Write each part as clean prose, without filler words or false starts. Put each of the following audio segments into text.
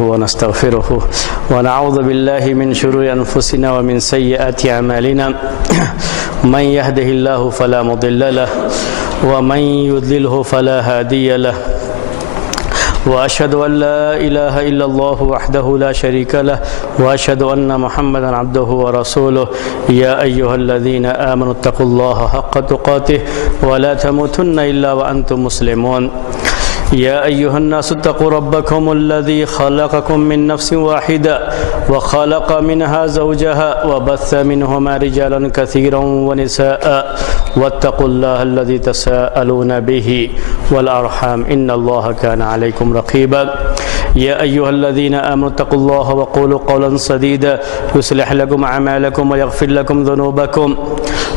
ونستغفره ونعوذ بالله من شرور أنفسنا ومن سيئات أعمالنا من يهده الله فلا مضل له ومن يضلله فلا هادي له وأشهد أن لا إله إلا الله وحده لا شريك له وأشهد أن محمدا عبده ورسوله يا أيها الذين آمنوا اتقوا الله حق تقاته ولا تموتن إلا وأنتم مسلمون يا أيها الناس اتقوا ربكم الذي خلقكم من نفس واحدة وخلق منها زوجها وبث منهما رجالا كثيرا ونساء واتقوا الله الذي تساءلون به والأرحام إن الله كان عليكم رقيبا يا أيها الذين آمنوا اتقوا الله وقولوا قولا سديدا يصلح لكم أعمالكم ويغفر لكم ذنوبكم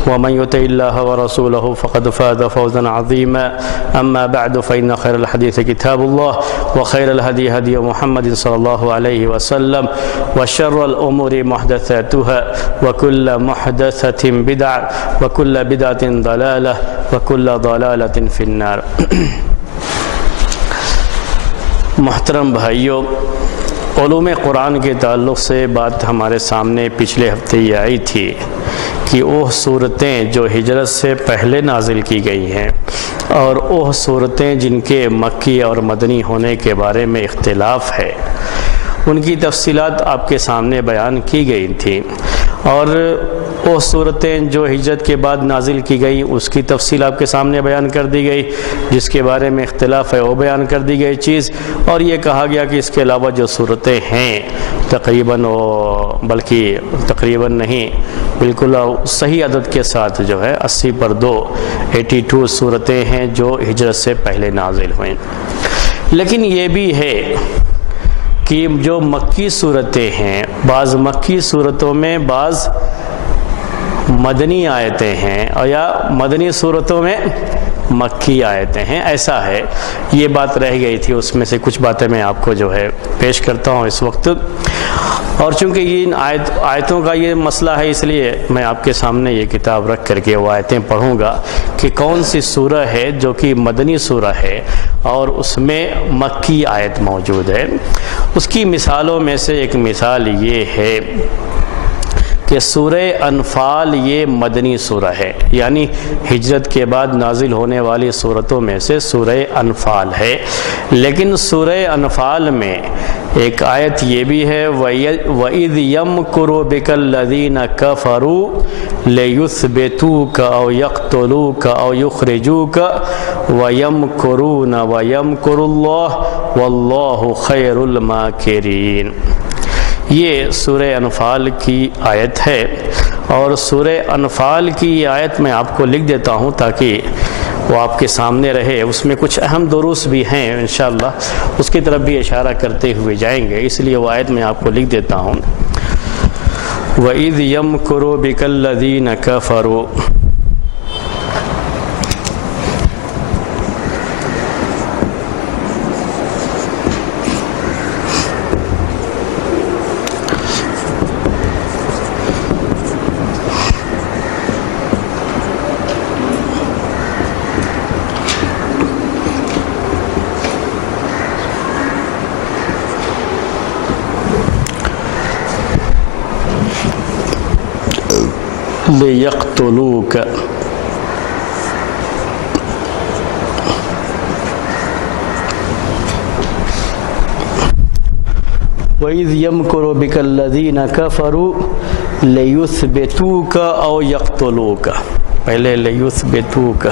ومن يطع الله ورسوله فقد فاز فوزا عظيما أما بعد فإن خير الحديث كتاب الله وخير الهدي هدي محمد صلى الله عليه وسلم وشر الأمور محدثاتها وكل محدثة بدعة وكل بدعة ضلالة وكل ضلالة في النار. محترم بھائیوں، علوم قرآن کے تعلق سے بات ہمارے سامنے پچھلے ہفتے یہ آئی تھی کہ وہ صورتیں جو ہجرت سے پہلے نازل کی گئی ہیں اور وہ صورتیں جن کے مکی اور مدنی ہونے کے بارے میں اختلاف ہے، ان کی تفصیلات آپ کے سامنے بیان کی گئی تھیں، اور وہ صورتیں جو ہجرت کے بعد نازل کی گئی اس کی تفصیل آپ کے سامنے بیان کر دی گئی، جس کے بارے میں اختلاف ہے وہ بیان کر دی گئی چیز، اور یہ کہا گیا کہ اس کے علاوہ جو صورتیں ہیں تقریباً بلکہ تقریباً نہیں بالکل صحیح عدد کے ساتھ جو ہے 80 پر 2 82 صورتیں ہیں جو ہجرت سے پہلے نازل ہوئیں. لیکن یہ بھی ہے کہ جو مکی صورتیں ہیں، بعض مکی صورتوں میں بعض مدنی آیتیں ہیں اور یا مدنی صورتوں میں مکی آیتیں ہیں، ایسا ہے. یہ بات رہ گئی تھی، اس میں سے کچھ باتیں میں آپ کو جو ہے پیش کرتا ہوں اس وقت. اور چونکہ یہ ان آیتوں کا یہ مسئلہ ہے، اس لیے میں آپ کے سامنے یہ کتاب رکھ کر کے وہ آیتیں پڑھوں گا کہ کون سی سورہ ہے جو کہ مدنی سورہ ہے اور اس میں مکی آیت موجود ہے. اس کی مثالوں میں سے ایک مثال یہ ہے کہ سورہ انفال یہ مدنی سورہ ہے، یعنی ہجرت کے بعد نازل ہونے والی صورتوں میں سے سورہ انفال ہے. لیکن سورہ انفال میں ایک آیت یہ بھی ہے وَإِذْ يَمْكُرُ بِكَ الَّذِينَ كَفَرُوا لِيُثْبِتُوكَ أَوْ يَقْتُلُوكَ أَوْ يُخْرِجُوكَ وَيَمْكُرُونَ وَيَمْكُرُ اللَّهُ وَاللَّهُ خَيْرُ الْمَاكِرِينَ. یہ سورہ انفال کی آیت ہے، اور سورہ انفال کی یہ آیت میں آپ کو لکھ دیتا ہوں تاکہ وہ آپ کے سامنے رہے. اس میں کچھ اہم دروس بھی ہیں، انشاءاللہ اس کی طرف بھی اشارہ کرتے ہوئے جائیں گے، اس لیے وہ آیت میں آپ کو لکھ دیتا ہوں. وَإِذْ يَمْكُرُ بِكَ الَّذِينَ كَفَرُوا. لِيَقْتُلُوكَ. وَإِذْ يَمْكُرُ بِكَ الَّذِينَ كَفَرُوا لِيُثْبِتُوكَ أَوْ يَقْتُلُوكَ. پہلے لِيُثْبِتُوكَ.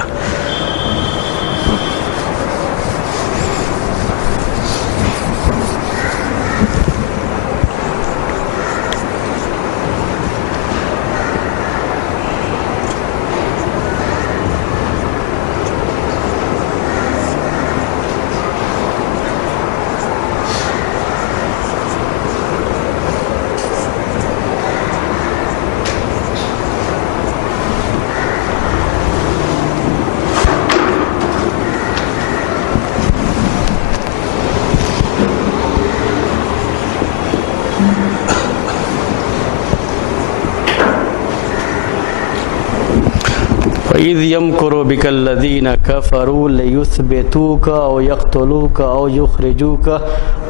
وَإِذْ يَمْكُرُ بِكَ الَّذِينَ كَفَرُوا لِيُثْبِتُوكَ أَوْ يَقْتُلُوكَ أَوْ يُخْرِجُوكَ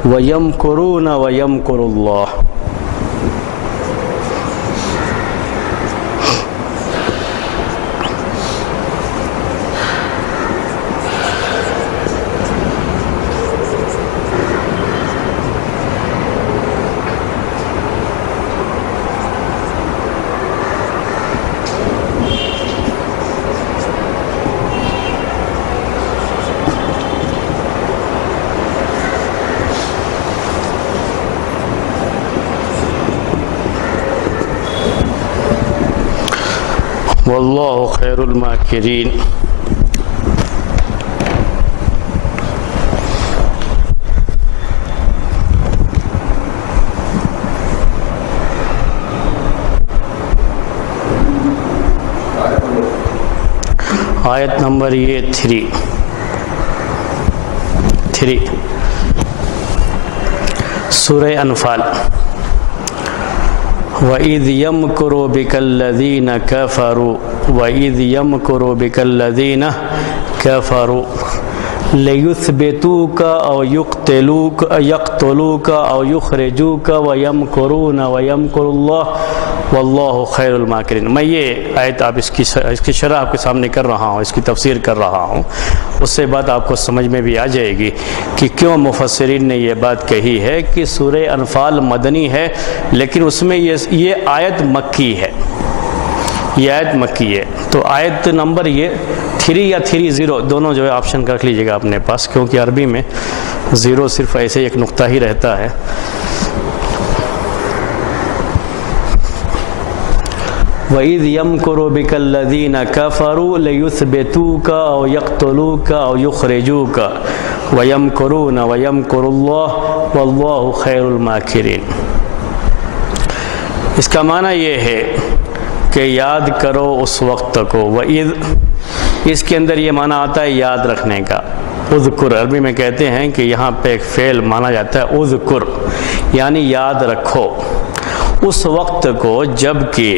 وَيَمْكُرُونَ وَيَمْكُرُ اللَّهُ. واللہ خیر الماکرین. آیت نمبر یہ 3 سورہ انفال. وَإِذْ يَمْكُرُ بِكَ الَّذِينَ كَفَرُوا وَإِذْ يَمْكُرُ بِكَ الَّذِينَ كَفَرُوا لِيُثْبِتُوكَ أَوْ يَقْتُلُوكَ أَوْ يُخْرِجُوكَ وَيَمْكُرُونَ وَيَمْكُرُ اللَّهُ واللہ خیر الماکرین. میں یہ آیت آپ اس کی شرح آپ کے سامنے کر رہا ہوں، اس کی تفسیر کر رہا ہوں، اس سے بات آپ کو سمجھ میں بھی آ جائے گی کہ کیوں مفسرین نے یہ بات کہی ہے کہ سورہ انفال مدنی ہے لیکن اس میں یہ آیت مکی ہے. یہ آیت مکی ہے. تو آیت نمبر یہ 3 یا 30 دونوں جو ہے آپشن رکھ لیجیے گا اپنے پاس، کیونکہ عربی میں 0 صرف ایسے ایک نقطہ ہی رہتا ہے. وَإِذْ يَمْكُرُ بِكَ الَّذِينَ كَفَرُوا لِيُثْبِتُوكَ أَوْ يَقْتُلُوكَ أَوْ يُخْرِجُوكَ وَيَمْكُرُونَ وَيَمْكُرُ اللَّهُ وَاللَّهُ خَيْرُ الْمَاكِرِينَ. اس کا معنی یہ ہے کہ یاد کرو اس وقت کو. وَإِذْ اس کے اندر یہ معنی آتا ہے یاد رکھنے کا. اذکر عربی میں کہتے ہیں کہ یہاں پہ ایک فعل مانا جاتا ہے اذکر، یعنی یاد رکھو اس وقت کو جب کہ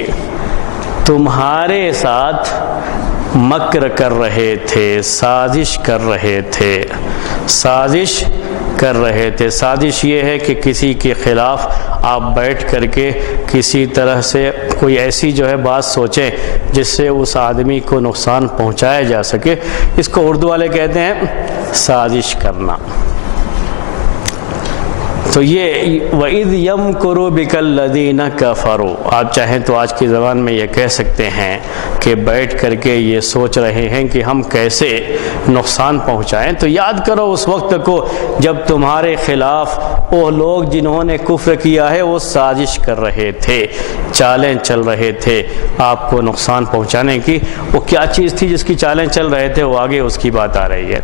تمہارے ساتھ مکر کر رہے تھے، سازش کر رہے تھے. سازش یہ ہے کہ کسی کے خلاف آپ بیٹھ کر کے کسی طرح سے کوئی ایسی جو ہے بات سوچیں جس سے اس آدمی کو نقصان پہنچایا جا سکے. اس کو اردو والے کہتے ہیں سازش کرنا. تو یہ وَإِذْ يَمْكُرُ بِكَ الَّذِينَ كَفَرُوا، آپ چاہیں تو آج کی زبان میں یہ کہہ سکتے ہیں کہ بیٹھ کر کے یہ سوچ رہے ہیں کہ ہم کیسے نقصان پہنچائیں. تو یاد کرو اس وقت کو جب تمہارے خلاف وہ لوگ جنہوں نے کفر کیا ہے وہ سازش کر رہے تھے، چالیں چل رہے تھے آپ کو نقصان پہنچانے کی. وہ کیا چیز تھی جس کی چالیں چل رہے تھے وہ آگے اس کی بات آ رہی ہے.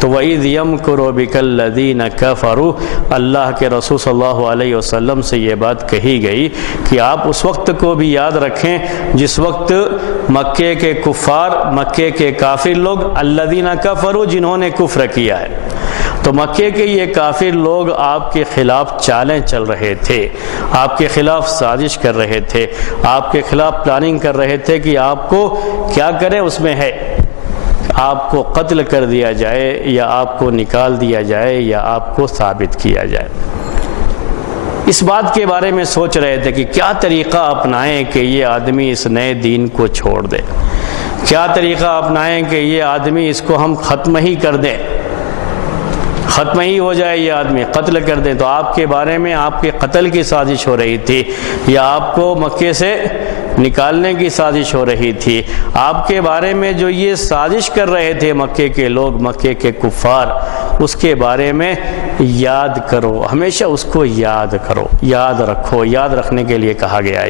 تو وَإِذْ يَمْكُرُ بِكَ الَّذِينَ كَفَرُوا، اللہ کے رسول صلی اللہ علیہ وسلم سے یہ بات کہی گئی کہ آپ اس وقت کو بھی یاد رکھیں جس وقت مکے کے کفار، مکے کے کافر لوگ، الذین کفروا جنہوں نے کفر کیا ہے. تو مکے کے یہ کافر لوگ آپ کے خلاف چالیں چل رہے تھے، آپ کے خلاف سازش کر رہے تھے، آپ کے خلاف پلاننگ کر رہے تھے کہ آپ کو کیا کریں. اس میں ہے آپ کو قتل کر دیا جائے یا آپ کو نکال دیا جائے یا آپ کو ثابت کیا جائے. اس بات کے بارے میں سوچ رہے تھے کہ کیا طریقہ اپنائیں کہ یہ آدمی اس نئے دین کو چھوڑ دے، کیا طریقہ اپنائیں کہ یہ آدمی اس کو ہم ختم ہی کر دیں، ختم ہی ہو جائے، یہ آدمی قتل کر دیں. تو آپ کے بارے میں آپ کے قتل کی سازش ہو رہی تھی یا آپ کو مکے سے نکالنے کی سازش ہو رہی تھی. آپ کے بارے میں جو یہ سازش کر رہے تھے مکے کے لوگ، مکے کے کفار، اس کے بارے میں یاد کرو، ہمیشہ اس کو یاد کرو، یاد رکھو. یاد رکھنے کے لیے کہا گیا ہے.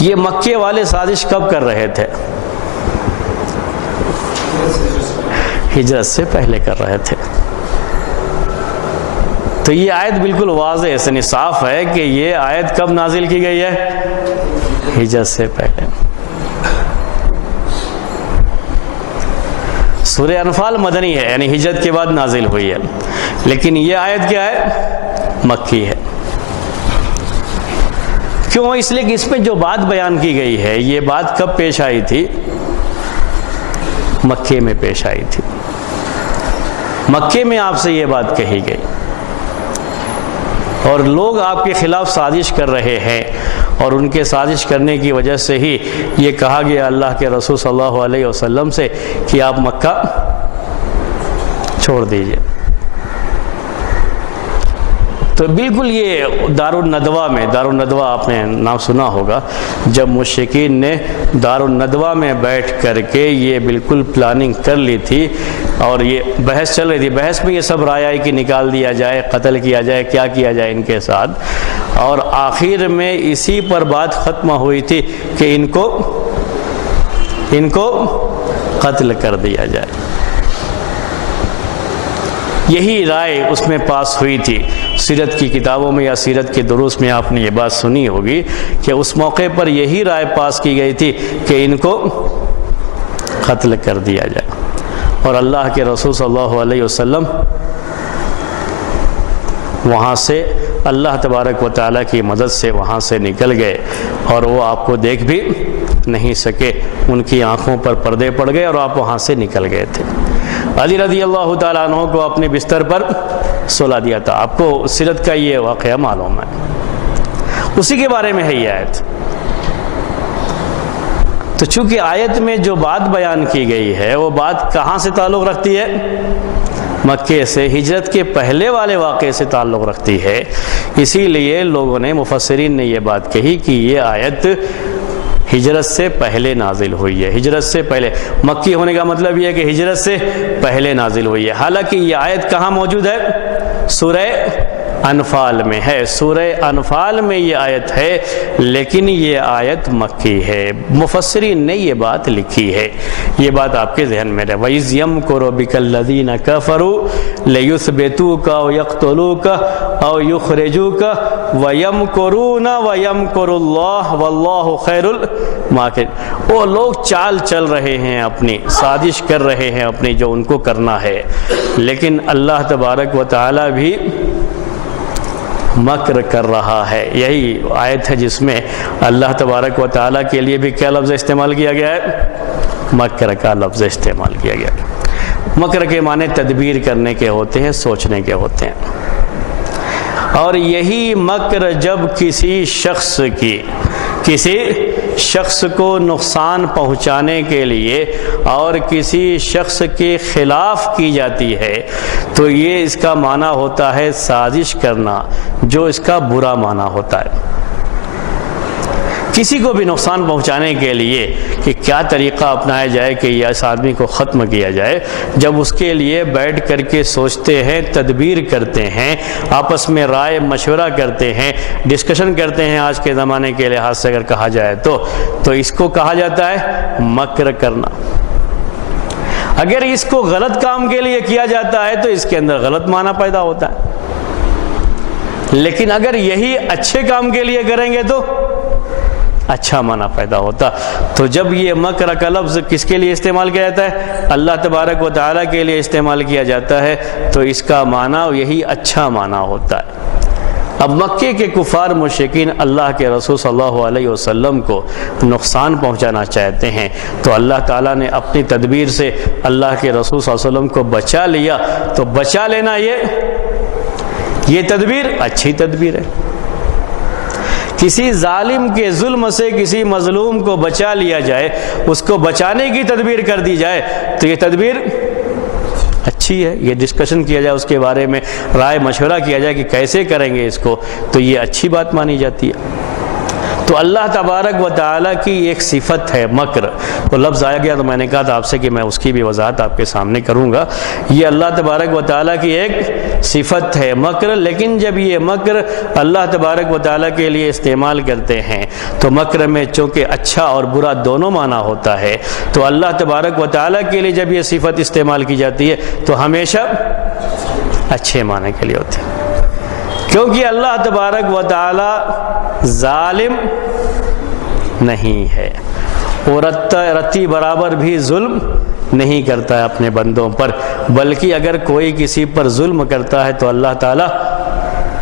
یہ مکے والے سازش کب کر رہے تھے؟ ہجرت سے پہلے کر رہے تھے. تو یہ آیت بالکل واضح ہے، صاف ہے کہ یہ آیت کب نازل کی گئی ہے؟ ہجرت سے پہلے. سورہ انفال مدنی ہے، یعنی ہجرت کے بعد نازل ہوئی ہے، لیکن یہ آیت کیا ہے؟ مکی ہے. کیوں؟ اس لیے کہ اس میں جو بات بیان کی گئی ہے یہ بات کب پیش آئی تھی؟ مکے میں پیش آئی تھی، مکے میں آپ سے یہ بات کہی گئی، اور لوگ آپ کے خلاف سازش کر رہے ہیں، اور ان کے سازش کرنے کی وجہ سے ہی یہ کہا گیا اللہ کے رسول صلی اللہ علیہ وسلم سے کہ آپ مکہ چھوڑ دیجئے۔ تو بالکل یہ دارالندوہ میں، دارالندوہ آپ نے نام سنا ہوگا، جب مشرکین نے دارالندوہ میں بیٹھ کر کے یہ بالکل پلاننگ کر لی تھی، اور یہ بحث چل رہی تھی، بحث میں یہ سب رائے آئی کہ نکال دیا جائے، قتل کیا جائے، کیا کیا جائے ان کے ساتھ، اور آخر میں اسی پر بات ختم ہوئی تھی کہ ان کو قتل کر دیا جائے۔ یہی رائے اس میں پاس ہوئی تھی۔ سیرت کی کتابوں میں یا سیرت کے دروس میں آپ نے یہ بات سنی ہوگی کہ اس موقع پر یہی رائے پاس کی گئی تھی کہ ان کو قتل کر دیا جائے، اور اللہ کے رسول صلی اللہ علیہ وسلم وہاں سے اللہ تبارک و تعالیٰ کی مدد سے وہاں سے نکل گئے، اور وہ آپ کو دیکھ بھی نہیں سکے، ان کی آنکھوں پر پردے پڑ گئے اور آپ وہاں سے نکل گئے تھے۔ علی رضی اللہ تعالیٰ عنہ کو اپنے بستر پر سلا دیا تھا۔ آپ کو سیرت کا یہ واقعہ معلوم ہے، اسی کے بارے میں ہے یہ آیت۔ تو چونکہ آیت میں جو بات بیان کی گئی ہے وہ بات کہاں سے تعلق رکھتی ہے؟ مکے سے، ہجرت کے پہلے والے واقعے سے تعلق رکھتی ہے، اسی لیے لوگوں نے، مفسرین نے یہ بات کہی کہ یہ آیت ہجرت سے پہلے نازل ہوئی ہے۔ ہجرت سے پہلے، مکی ہونے کا مطلب یہ ہے کہ ہجرت سے پہلے نازل ہوئی ہے۔ حالانکہ یہ آیت کہاں موجود ہے؟ سورہ انفال میں ہے، سورہ انفال میں یہ آیت ہے، لیکن یہ آیت مکی ہے۔ مفسرین نے یہ بات لکھی ہے، یہ بات آپ کے ذہن میں رہے۔ وَإِذْ يَمْكُرُ بِكَ الَّذِينَ كَفَرُوا لِيُثْبِتُوكَ أَوْ يَقْتُلُوكَ أَوْ يُخْرِجُوكَ وَيَمْكُرُونَ وَيَمْكُرُ اللَّهُ وَاللَّهُ خَيْرُ الْمَاكِرِينَ۔ وہ لوگ چال چل رہے ہیں، اپنی سازش کر رہے ہیں اپنی، جو ان کو کرنا ہے، لیکن اللہ تبارک و تعالی بھی مکر کر رہا ہے۔ یہی آیت ہے جس میں اللہ تبارک و تعالیٰ کے لیے بھی کیا لفظ استعمال کیا گیا ہے؟ مکر کا لفظ استعمال کیا گیا ہے۔ مکر کے معنی تدبیر کرنے کے ہوتے ہیں، سوچنے کے ہوتے ہیں، اور یہی مکر جب کسی شخص کو نقصان پہنچانے کے لیے اور کسی شخص کے خلاف کی جاتی ہے تو یہ اس کا معنی ہوتا ہے سازش کرنا، جو اس کا برا معنی ہوتا ہے۔ کسی کو بھی نقصان پہنچانے کے لیے کہ کیا طریقہ اپنایا جائے کہ اس آدمی کو ختم کیا جائے، جب اس کے لیے بیٹھ کر کے سوچتے ہیں، تدبیر کرتے ہیں، آپس میں رائے مشورہ کرتے ہیں، ڈسکشن کرتے ہیں، آج کے زمانے کے لحاظ سے اگر کہا جائے تو اس کو کہا جاتا ہے مکر کرنا۔ اگر اس کو غلط کام کے لیے کیا جاتا ہے تو اس کے اندر غلط معنی پیدا ہوتا ہے، لیکن اگر یہی اچھے کام کے لیے کریں گے تو اچھا معنی پیدا ہوتا۔ تو جب یہ مکر کا لفظ کس کے لیے استعمال کیا جاتا ہے؟ اللہ تبارک و تعالیٰ کے لیے استعمال کیا جاتا ہے، تو اس کا معنی یہی اچھا معنی ہوتا ہے۔ اب مکے کے کفار مشرکین اللہ کے رسول صلی اللہ علیہ وسلم کو نقصان پہنچانا چاہتے ہیں، تو اللہ تعالیٰ نے اپنی تدبیر سے اللہ کے رسول صلی اللہ علیہ وسلم کو بچا لیا۔ تو بچا لینا یہ تدبیر اچھی تدبیر ہے۔ کسی ظالم کے ظلم سے کسی مظلوم کو بچا لیا جائے، اس کو بچانے کی تدبیر کر دی جائے تو یہ تدبیر اچھی ہے۔ یہ ڈسکشن کیا جائے، اس کے بارے میں رائے مشورہ کیا جائے کہ کیسے کریں گے اس کو، تو یہ اچھی بات مانی جاتی ہے۔ تو اللہ تبارک و تعالیٰ کی ایک صفت ہے مکر، تو لفظ آیا گیا تو میں نے کہا تھا آپ سے کہ میں اس کی بھی وضاحت آپ کے سامنے کروں گا۔ یہ اللہ تبارک و تعالیٰ کی ایک صفت ہے مکر، لیکن جب یہ مکر اللہ تبارک و تعالیٰ کے لیے استعمال کرتے ہیں تو مکر میں چونکہ اچھا اور برا دونوں معنی ہوتا ہے، تو اللہ تبارک و تعالیٰ کے لیے جب یہ صفت استعمال کی جاتی ہے تو ہمیشہ اچھے معنی کے لیے ہوتی ہے، کیونکہ اللہ تبارک و تعالی ظالم نہیں ہے، اور رتی برابر بھی ظلم نہیں کرتا ہے اپنے بندوں پر، بلکہ اگر کوئی کسی پر ظلم کرتا ہے تو اللہ تعالی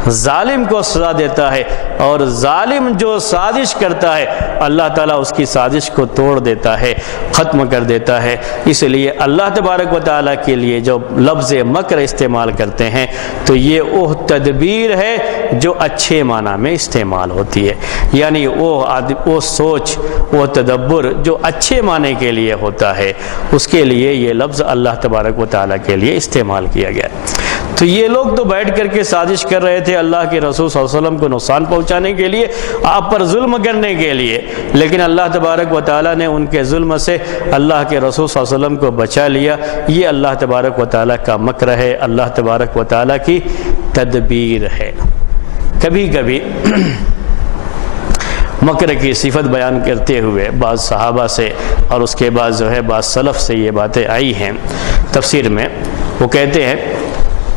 ظالم کو سزا دیتا ہے، اور ظالم جو سازش کرتا ہے اللہ تعالیٰ اس کی سازش کو توڑ دیتا ہے، ختم کر دیتا ہے۔ اس لیے اللہ تبارک و تعالیٰ کے لیے جو لفظ مکر استعمال کرتے ہیں تو یہ وہ تدبیر ہے جو اچھے معنی میں استعمال ہوتی ہے، یعنی وہ سوچ، وہ تدبر جو اچھے معنی کے لیے ہوتا ہے، اس کے لیے یہ لفظ اللہ تبارک و تعالیٰ کے لیے استعمال کیا گیا۔ تو یہ لوگ تو بیٹھ کر کے سازش کر رہے تھے اللہ کے رسول صلی اللہ علیہ وسلم کو نقصان پہنچانے کے لیے، آپ پر ظلم کرنے کے لیے، لیکن اللہ تبارک و تعالیٰ نے ان کے ظلم سے اللہ کے رسول صلی اللہ علیہ وسلم کو بچا لیا۔ یہ اللہ تبارک و تعالیٰ کا مکر ہے، اللہ تبارک و تعالیٰ کی تدبیر ہے۔ کبھی کبھی مکر کی صفت بیان کرتے ہوئے بعض صحابہ سے اور اس کے بعد جو ہے بعض سلف سے یہ باتیں آئی ہیں تفسیر میں۔ وہ کہتے ہیں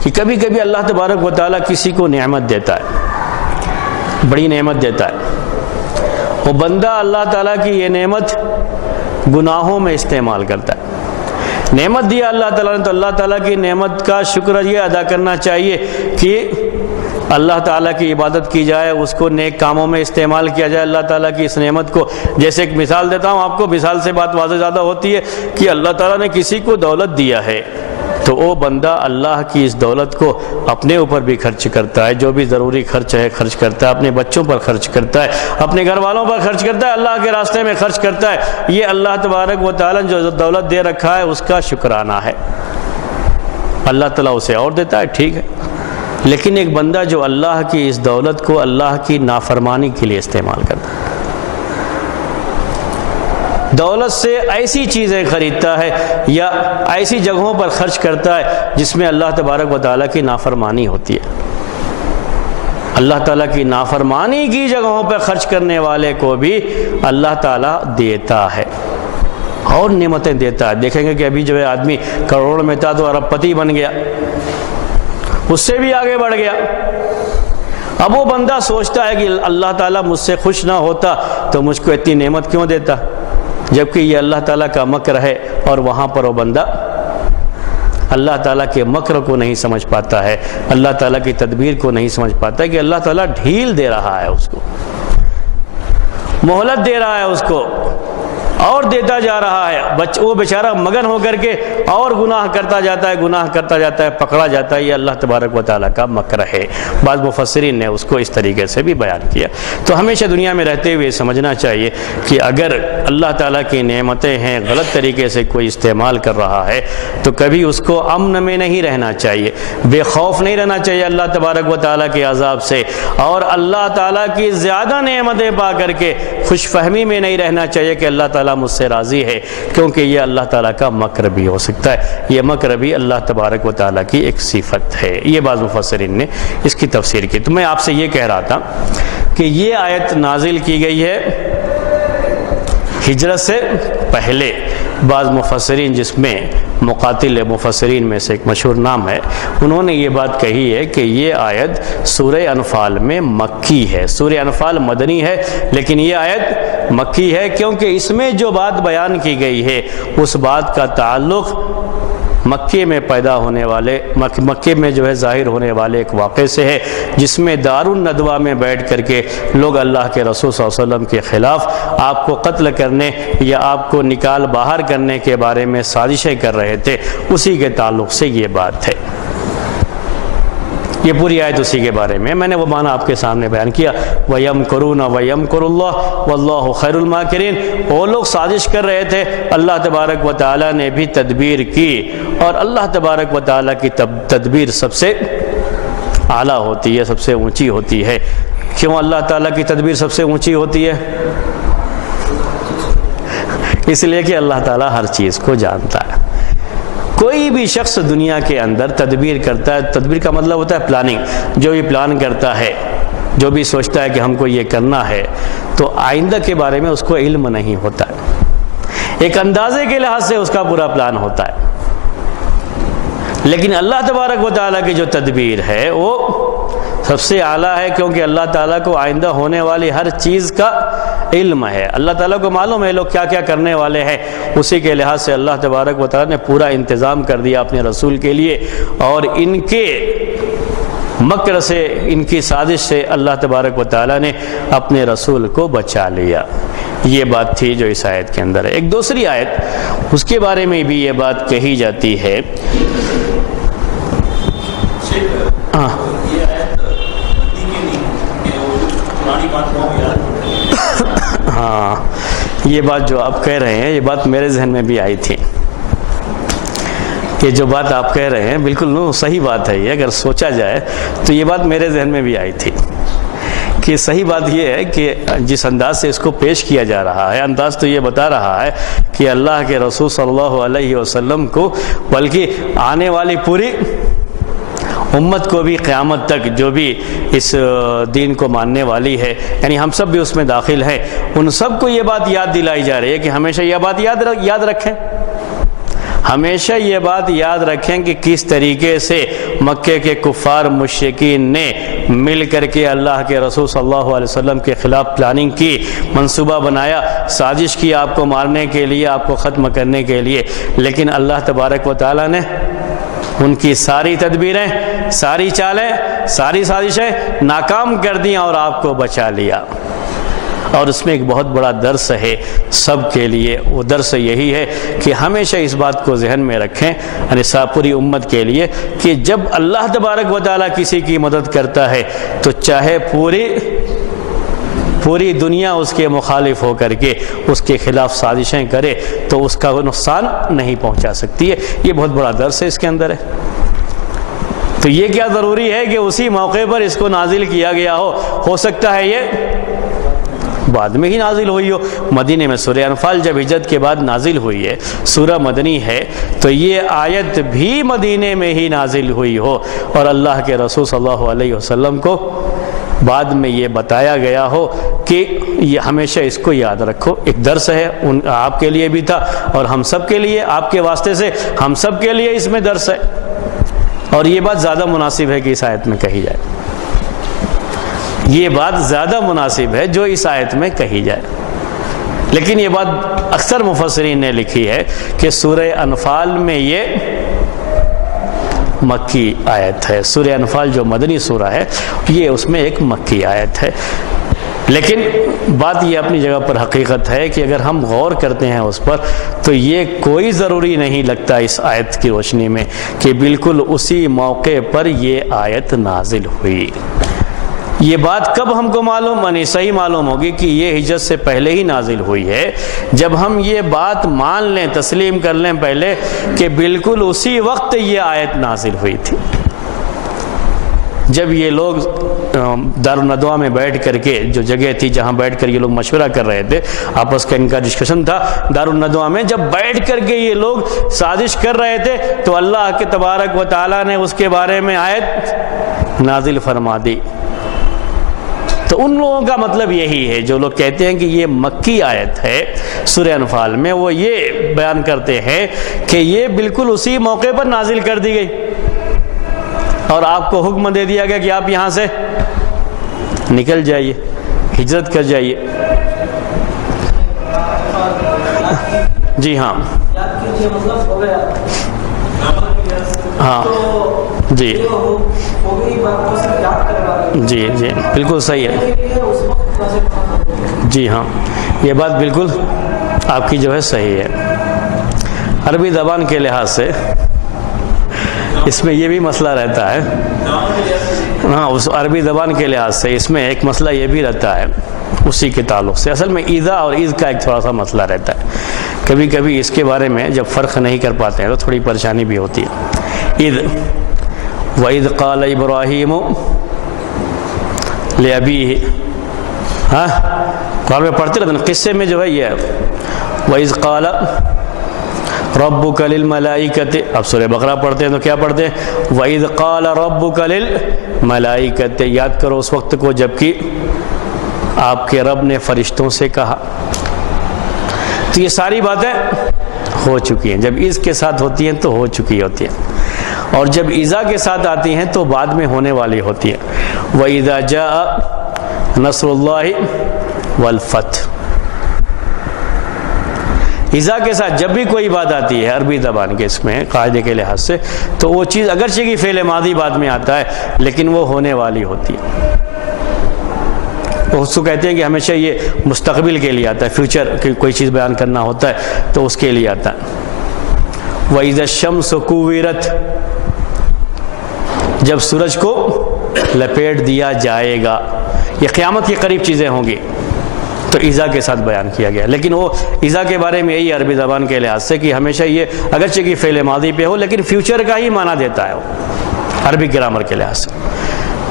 کہ کبھی کبھی اللہ تبارک و تعالیٰ کسی کو نعمت دیتا ہے، بڑی نعمت دیتا ہے، وہ بندہ اللہ تعالیٰ کی یہ نعمت گناہوں میں استعمال کرتا ہے۔ نعمت دیا اللہ تعالیٰ نے تو اللہ تعالیٰ کی نعمت کا شکر یہ ادا کرنا چاہیے کہ اللہ تعالیٰ کی عبادت کی جائے، اس کو نیک کاموں میں استعمال کیا جائے اللہ تعالیٰ کی اس نعمت کو۔ جیسے ایک مثال دیتا ہوں آپ کو، مثال سے بات واضح زیادہ ہوتی ہے کہ اللہ تعالیٰ نے کسی کو دولت دیا ہے تو وہ بندہ اللہ کی اس دولت کو اپنے اوپر بھی خرچ کرتا ہے، جو بھی ضروری خرچ ہے خرچ کرتا ہے، اپنے بچوں پر خرچ کرتا ہے، اپنے گھر والوں پر خرچ کرتا ہے، اللہ کے راستے میں خرچ کرتا ہے۔ یہ اللہ تبارک و تعالیٰ نے جو دولت دے رکھا ہے اس کا شکرانہ ہے۔ اللہ تعالیٰ اسے اور دیتا ہے، ٹھیک ہے، لیکن ایک بندہ جو اللہ کی اس دولت کو اللہ کی نافرمانی کے لیے استعمال کرتا ہے، دولت سے ایسی چیزیں خریدتا ہے یا ایسی جگہوں پر خرچ کرتا ہے جس میں اللہ تبارک و تعالیٰ کی نافرمانی ہوتی ہے، اللہ تعالیٰ کی نافرمانی کی جگہوں پر خرچ کرنے والے کو بھی اللہ تعالیٰ دیتا ہے اور نعمتیں دیتا ہے۔ دیکھیں گے کہ ابھی جو ہے آدمی کروڑ میں تھا تو ارب پتی بن گیا، اس سے بھی آگے بڑھ گیا۔ اب وہ بندہ سوچتا ہے کہ اللہ تعالیٰ مجھ سے خوش نہ ہوتا تو مجھ کو اتنی نعمت کیوں دیتا، جبکہ یہ اللہ تعالیٰ کا مکر ہے، اور وہاں پر وہ بندہ اللہ تعالیٰ کے مکر کو نہیں سمجھ پاتا ہے، اللہ تعالیٰ کی تدبیر کو نہیں سمجھ پاتا ہے کہ اللہ تعالیٰ ڈھیل دے رہا ہے، اس کو مہلت دے رہا ہے، اس کو اور دیتا جا رہا ہے۔ وہ بیچارہ مگن ہو کر کے اور گناہ کرتا جاتا ہے، گناہ کرتا جاتا ہے، پکڑا جاتا ہے۔ یہ اللہ تبارک و تعالیٰ کا مکر ہے۔ بعض مفسرین نے اس کو اس طریقے سے بھی بیان کیا۔ تو ہمیشہ دنیا میں رہتے ہوئے سمجھنا چاہیے کہ اگر اللہ تعالیٰ کی نعمتیں ہیں غلط طریقے سے کوئی استعمال کر رہا ہے تو کبھی اس کو امن میں نہیں رہنا چاہیے، بے خوف نہیں رہنا چاہیے اللہ تبارک و تعالیٰ کے عذاب سے، اور اللہ تعالیٰ کی زیادہ نعمتیں پا کر کے خوش فہمی میں نہیں رہنا چاہیے کہ اللہ تعالیٰ مجھ سے راضی ہے، کیونکہ یہ اللہ تعالیٰ کا مکر بھی ہو سکتا ہے۔ یہ مکر بھی اللہ تبارک و تعالیٰ کی ایک صفت ہے۔ یہ بعض مفسرین نے اس کی تفسیر کی۔ تو میں آپ سے یہ کہہ رہا تھا کہ یہ آیت نازل کی گئی ہے ہجرت سے پہلے۔ بعض مفسرین، جس میں مقاتل مفسرین میں سے ایک مشہور نام ہے، انہوں نے یہ بات کہی ہے کہ یہ آیت سورہ انفال میں مکی ہے۔ سورہ انفال مدنی ہے لیکن یہ آیت مکی ہے، کیونکہ اس میں جو بات بیان کی گئی ہے اس بات کا تعلق مکے میں پیدا ہونے والے، مکے میں جو ہے ظاہر ہونے والے ایک واقعے سے ہے، جس میں دار الندوہ میں بیٹھ کر کے لوگ اللہ کے رسول صلی اللہ علیہ وسلم کے خلاف آپ کو قتل کرنے یا آپ کو نکال باہر کرنے کے بارے میں سازشیں کر رہے تھے، اسی کے تعلق سے یہ بات ہے۔ یہ پوری آیت اسی کے بارے میں، میں نے وہ معنی آپ کے سامنے بیان کیا۔ وَيَمْكُرُونَ وَيَمْكُرُ اللَّهُ وَاللَّهُ خَيْرُ الْمَاكِرِينَ۔ وہ لوگ سازش کر رہے تھے، اللہ تبارک و تعالیٰ نے بھی تدبیر کی، اور اللہ تبارک و تعالیٰ کی تدبیر سب سے اعلیٰ ہوتی ہے، سب سے اونچی ہوتی ہے۔ کیوں اللہ تعالیٰ کی تدبیر سب سے اونچی ہوتی ہے؟ اس لیے کہ اللہ تعالیٰ ہر چیز کو جانتا ہے۔ کوئی بھی شخص دنیا کے اندر تدبیر کرتا ہے، تدبیر کا مطلب ہوتا ہے پلاننگ، جو بھی پلان کرتا ہے، جو بھی سوچتا ہے کہ ہم کو یہ کرنا ہے، تو آئندہ کے بارے میں اس کو علم نہیں ہوتا ہے، ایک اندازے کے لحاظ سے اس کا پورا پلان ہوتا ہے۔ لیکن اللہ تبارک و تعالیٰ کی جو تدبیر ہے وہ سب سے اعلیٰ ہے، کیونکہ اللہ تعالیٰ کو آئندہ ہونے والی ہر چیز کا علم ہے۔ اللہ تعالیٰ کو معلوم ہے لوگ کیا کیا کرنے والے ہیں، اسی کے لحاظ سے اللہ تبارک و تعالیٰ نے پورا انتظام کر دیا اپنے رسول کے لیے، اور ان کے مکر سے، ان کی سازش سے اللہ تبارک و تعالیٰ نے اپنے رسول کو بچا لیا۔ یہ بات تھی جو اس آیت کے اندر ہے۔ ایک دوسری آیت، اس کے بارے میں بھی یہ بات کہی جاتی ہے۔ ہاں، یہ بات جو آپ کہہ رہے ہیں، یہ بات میرے ذہن میں بھی آئی تھی کہ جو بات آپ کہہ رہے ہیں بالکل صحیح بات ہے۔ یہ اگر سوچا جائے تو یہ بات میرے ذہن میں بھی آئی تھی کہ صحیح بات یہ ہے کہ جس انداز سے اس کو پیش کیا جا رہا ہے، انداز تو یہ بتا رہا ہے کہ اللہ کے رسول صلی اللہ علیہ وسلم کو، بلکہ آنے والی پوری امت کو بھی، قیامت تک جو بھی اس دین کو ماننے والی ہے، یعنی ہم سب بھی اس میں داخل ہیں، ان سب کو یہ بات یاد دلائی جا رہی ہے کہ ہمیشہ یہ بات یاد رکھیں، ہمیشہ یہ بات یاد رکھیں کہ کس طریقے سے مکے کے کفار مشرکین نے مل کر کے اللہ کے رسول صلی اللہ علیہ وسلم کے خلاف پلاننگ کی، منصوبہ بنایا، سازش کی آپ کو مارنے کے لیے، آپ کو ختم کرنے کے لیے، لیکن اللہ تبارک و تعالیٰ نے ان کی ساری تدبیریں، ساری چالیں، ساری سازشیں ناکام کر دیں اور آپ کو بچا لیا۔ اور اس میں ایک بہت بڑا درس ہے سب کے لیے، وہ درس یہی ہے کہ ہمیشہ اس بات کو ذہن میں رکھیں، یعنی پوری امت کے لیے، کہ جب اللہ تبارک و تعالیٰ کسی کی مدد کرتا ہے تو چاہے پوری دنیا اس کے مخالف ہو کر کے اس کے خلاف سازشیں کرے تو اس کا نقصان نہیں پہنچا سکتی ہے۔ یہ بہت بڑا درس ہے اس کے اندر ہے۔ تو یہ کیا ضروری ہے کہ اسی موقع پر اس کو نازل کیا گیا ہو سکتا ہے یہ بعد میں ہی نازل ہوئی ہو۔ مدینے میں سورہ انفال جب ہجرت کے بعد نازل ہوئی ہے، سورہ مدنی ہے، تو یہ آیت بھی مدینے میں ہی نازل ہوئی ہو اور اللہ کے رسول صلی اللہ علیہ وسلم کو بعد میں یہ بتایا گیا ہو کہ یہ ہمیشہ اس کو یاد رکھو۔ ایک درس ہے، آپ کے لیے بھی تھا اور ہم سب کے لیے، آپ کے واسطے سے ہم سب کے لیے اس میں درس ہے، اور یہ بات زیادہ مناسب ہے کہ اس آیت میں کہی جائے۔ یہ بات زیادہ مناسب ہے جو اس آیت میں کہی جائے، لیکن یہ بات اکثر مفسرین نے لکھی ہے کہ سورہ انفال میں یہ مکی آیت ہے۔ سورہ انفال جو مدنی سورہ ہے، یہ اس میں ایک مکی آیت ہے، لیکن بات یہ اپنی جگہ پر حقیقت ہے کہ اگر ہم غور کرتے ہیں اس پر تو یہ کوئی ضروری نہیں لگتا اس آیت کی روشنی میں کہ بالکل اسی موقع پر یہ آیت نازل ہوئی۔ یہ بات کب ہم کو معلوم، یعنی صحیح معلوم ہوگی کہ یہ ہجرت سے پہلے ہی نازل ہوئی ہے، جب ہم یہ بات مان لیں، تسلیم کر لیں پہلے کہ بالکل اسی وقت یہ آیت نازل ہوئی تھی۔ جب یہ لوگ دارالندوہ میں بیٹھ کر کے، جو جگہ تھی جہاں بیٹھ کر یہ لوگ مشورہ کر رہے تھے، آپس کا ان کا ڈسکشن تھا دارالندوہ میں، جب بیٹھ کر کے یہ لوگ سازش کر رہے تھے تو اللہ کے تبارک و تعالیٰ نے اس کے بارے میں آیت نازل فرما دی۔ تو ان لوگوں کا مطلب یہی ہے جو لوگ کہتے ہیں کہ یہ مکی آیت ہے سورہ انفال میں، وہ یہ بیان کرتے ہیں کہ یہ بالکل اسی موقع پر نازل کر دی گئی اور آپ کو حکم دے دیا گیا کہ آپ یہاں سے نکل جائیے، ہجرت کر جائیے۔ جی ہاں ہاں جی جی جی بالکل صحیح ہے۔ جی ہاں، یہ بات بالکل آپ کی جو ہے صحیح ہے۔ عربی زبان کے لحاظ سے اس میں یہ بھی مسئلہ رہتا ہے، ہاں اس عربی زبان کے لحاظ سے اس میں ایک مسئلہ یہ بھی رہتا ہے اسی کے تعلق سے۔ اصل میں ایذا اور عز کا ایک تھوڑا سا مسئلہ رہتا ہے، کبھی کبھی اس کے بارے میں جب فرق نہیں کر پاتے ہیں تو تھوڑی پریشانی بھی ہوتی ہے۔ اذ وَإِذْ قَالَ إِبْرَاهِيمُ لِأَبِيهِ، ہاں قرآن میں پڑھتے رہتے ہیں، قصے میں جو ہے یہ وَإِذْ قَالَ رَبُّكَ لِلْمَلَائِكَةِ، اب سورہ بقرہ پڑھتے ہیں تو کیا پڑھتے ہیں؟ وَإِذْ قَالَ رَبُّكَ لِلْمَلَائِكَةِ، یاد کرو اس وقت کو جبکہ آپ کے رب نے فرشتوں سے کہا۔ تو یہ ساری باتیں ہو چکی ہیں، جب اس کے ساتھ ہوتی ہیں تو ہو چکی ہوتی ہیں، اور جب ایذا کے ساتھ آتی ہیں تو بعد میں ہونے والی ہوتی ہیں۔ وَإِذَا جَاءَ نَصْرُ اللَّهِ وَالْفَتْحُ، ایزا کے ساتھ جب بھی کوئی بات آتی ہے عربی زبان کے اس میں قاعدے کے لحاظ سے، تو وہ چیز اگرچہ کہ فعل ماضی بعد میں آتا ہے لیکن وہ ہونے والی ہوتی ہے۔ اس کو کہتے ہیں کہ ہمیشہ یہ مستقبل کے لیے آتا ہے، فیوچر کی کوئی چیز بیان کرنا ہوتا ہے تو اس کے لیے آتا ہے۔ وَإِذَا الشَّمْسُ كُوِّرَتْ، جب سورج کو لپیٹ دیا جائے گا، یہ قیامت کے قریب چیزیں ہوں گی، تو ایزا کے ساتھ بیان کیا گیا۔ لیکن وہ ایزا کے بارے میں یہی عربی زبان کے لحاظ سے کہ ہمیشہ یہ اگرچہ کہ فعل ماضی پہ ہو لیکن فیوچر کا ہی معنی دیتا ہے وہ عربی گرامر کے لحاظ سے۔